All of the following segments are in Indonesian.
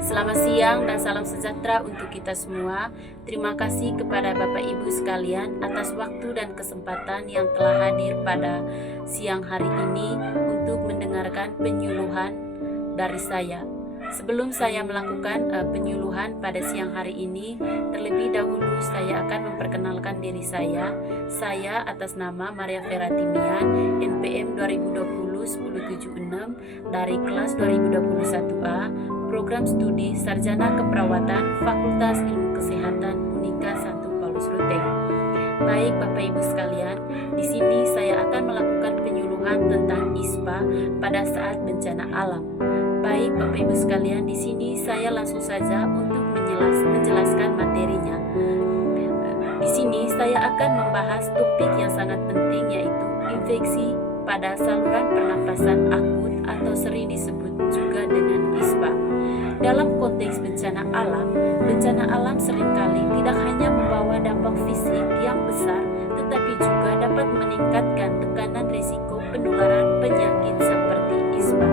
Selamat siang dan salam sejahtera untuk kita semua. Terima kasih kepada Bapak Ibu sekalian atas waktu dan kesempatan yang telah hadir pada siang hari ini untuk mendengarkan penyuluhan dari saya. Sebelum saya melakukan penyuluhan pada siang hari ini, terlebih dahulu saya akan memperkenalkan diri saya. Saya atas nama Maria Vera Timian, NPM 2020-1076 dari kelas 2021A, program studi Sarjana Keperawatan Fakultas Ilmu Kesehatan Unika Santo Paulus Ruteng. Baik Bapak Ibu sekalian, di sini saya akan melakukan penyuluhan tentang ISPA pada saat bencana alam. Baik Bapak Ibu sekalian, di sini saya langsung saja untuk menjelaskan materinya. Di sini saya akan membahas topik yang sangat penting, yaitu infeksi pada saluran pernapasan akut atau sering disebut juga dengan ISPA. Dalam konteks bencana alam seringkali tidak hanya membawa dampak fisik yang besar, tetapi juga dapat meningkatkan tekanan risiko penularan penyakit seperti ISPA.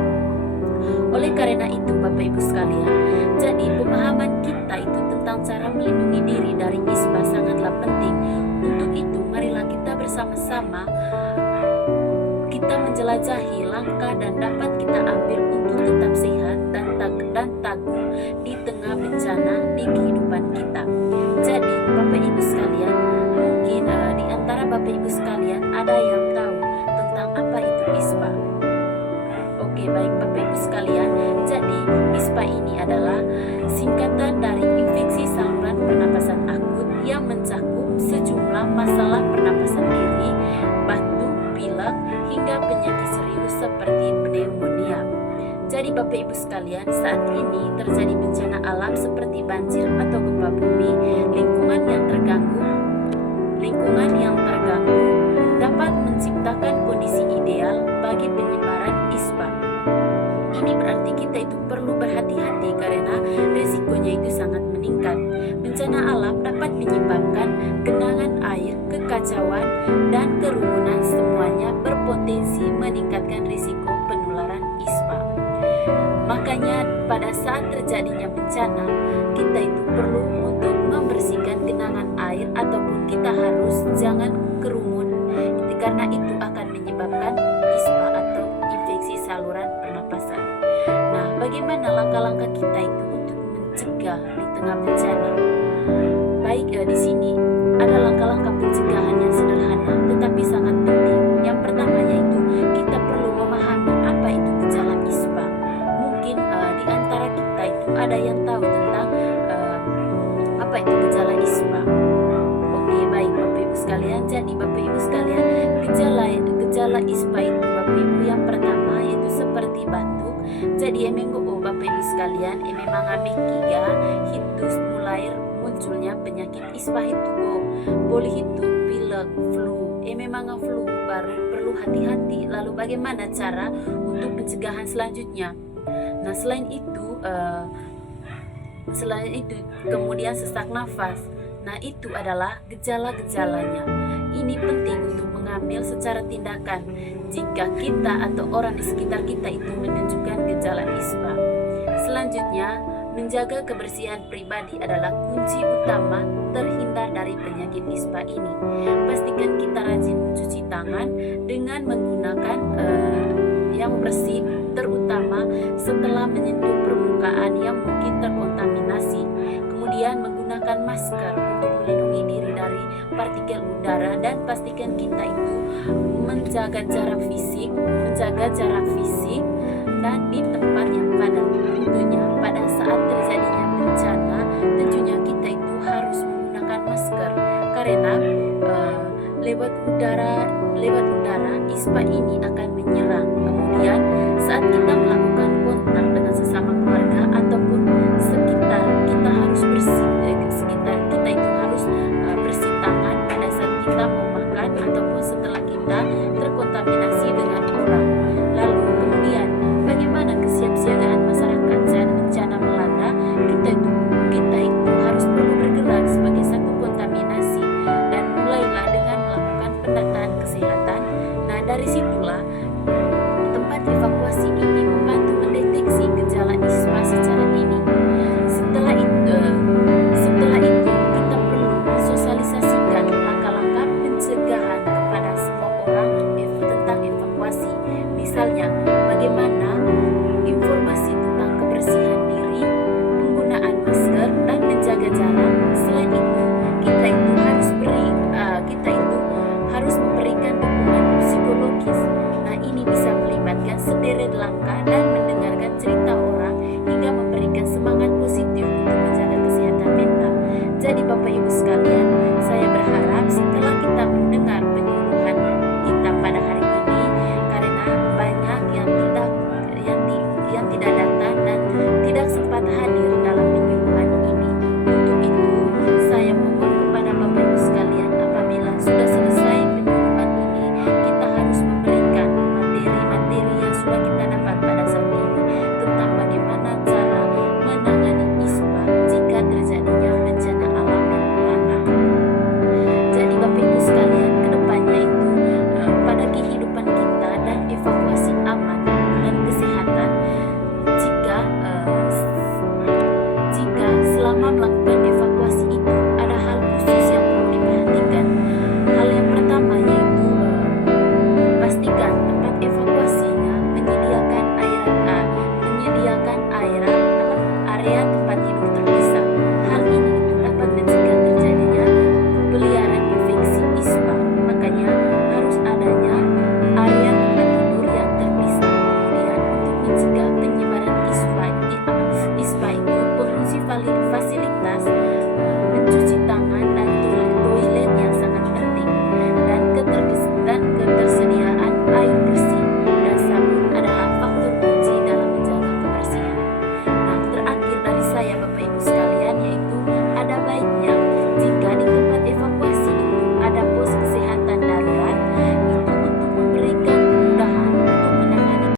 Oleh karena itu Bapak Ibu sekalian, jadi pemahaman kita itu tentang cara melindungi diri dari ISPA sangatlah penting. Untuk itu marilah kita bersama-sama kita menjelajahi langkah dan dapat kita ambil untuk tetap sehat dan tangguh di tengah bencana di kehidupan kita. Jadi Bapak Ibu sekalian, mungkin di antara Bapak Ibu sekalian ada yang tahu tentang apa itu ISPA. Oke, baik Bapak Ibu sekalian, jadi ISPA ini adalah singkatan dari infeksi saluran pernapasan akut yang mencakup sejumlah masalah pernapasan diri, batuk, pilek, hingga penyakit serius seperti pneumonia. Jadi Bapak Ibu sekalian, saat ini terjadi bencana alam seperti banjir atau gempa bumi, lingkungan yang terganggu dapat menciptakan kondisi ideal bagi penyebaran ISPA. Ini berarti kita itu perlu berhati-hati karena risikonya itu sangat meningkat. Bencana alam dapat menyebabkan genangan air, kekacauan, dan kerumunan, semuanya berpotensi meningkatkan risiko penularan ISPA. Makanya pada saat terjadinya bencana, kita itu perlu untuk membersihkan genangan air ataupun kita harus jangan kerumun, karena itu akan menyebabkan ISPA atau infeksi saluran pernapasan. Nah, bagaimana langkah-langkah kita itu untuk mencegah di tengah bencana? Baik, di sini ada langkah-langkah pencegahan yang sederhana tetapi sangat penting. Yang pertama yaitu kita perlu memahami apa itu gejala ISPA. Mungkin di antara kita itu ada yang tahu tentang apa itu gejala ISPA. Oke, baik Bapak Ibu sekalian. Jadi Bapak Ibu sekalian, gejala ISPA itu Bapak Ibu yang pertama yaitu seperti batuk. Jadi Bapak Ibu sekalian, memang kiga hitus mulai munculnya penyakit ISPA itu boleh itu pilek, flu. Memang flu baru perlu hati-hati. Lalu bagaimana cara untuk pencegahan selanjutnya? Nah, selain itu kemudian sesak nafas. Nah, itu adalah gejala-gejalanya. Ini penting untuk mengambil secara tindakan jika kita atau orang di sekitar kita itu menunjukkan gejala ISPA. Selanjutnya, menjaga kebersihan pribadi adalah kunci utama terhindar dari penyakit ISPA ini. Pastikan kita rajin mencuci tangan dengan menggunakan yang bersih, terutama setelah menyentuh permukaan yang mungkin terkontaminasi. Kemudian menggunakan masker untuk melindungi diri dari partikel udara, dan pastikan kita itu menjaga jarak fisik dan di tempat yang padat. Tentunya pada saat terjadinya bencana, tentunya kita itu harus menggunakan masker karena lewat udara ISPA ini akan menyerang. Kemudian saat kita melakukan kontak dengan sesama keluarga ataupun sekitar, kita harus sekitar kita itu harus bersih tangan pada saat kita mau makan ataupun setelah kita terkontaminasi dengan orang. Lalu kemudian bagaimana kesiapsiagaan masyarakat? sekalian,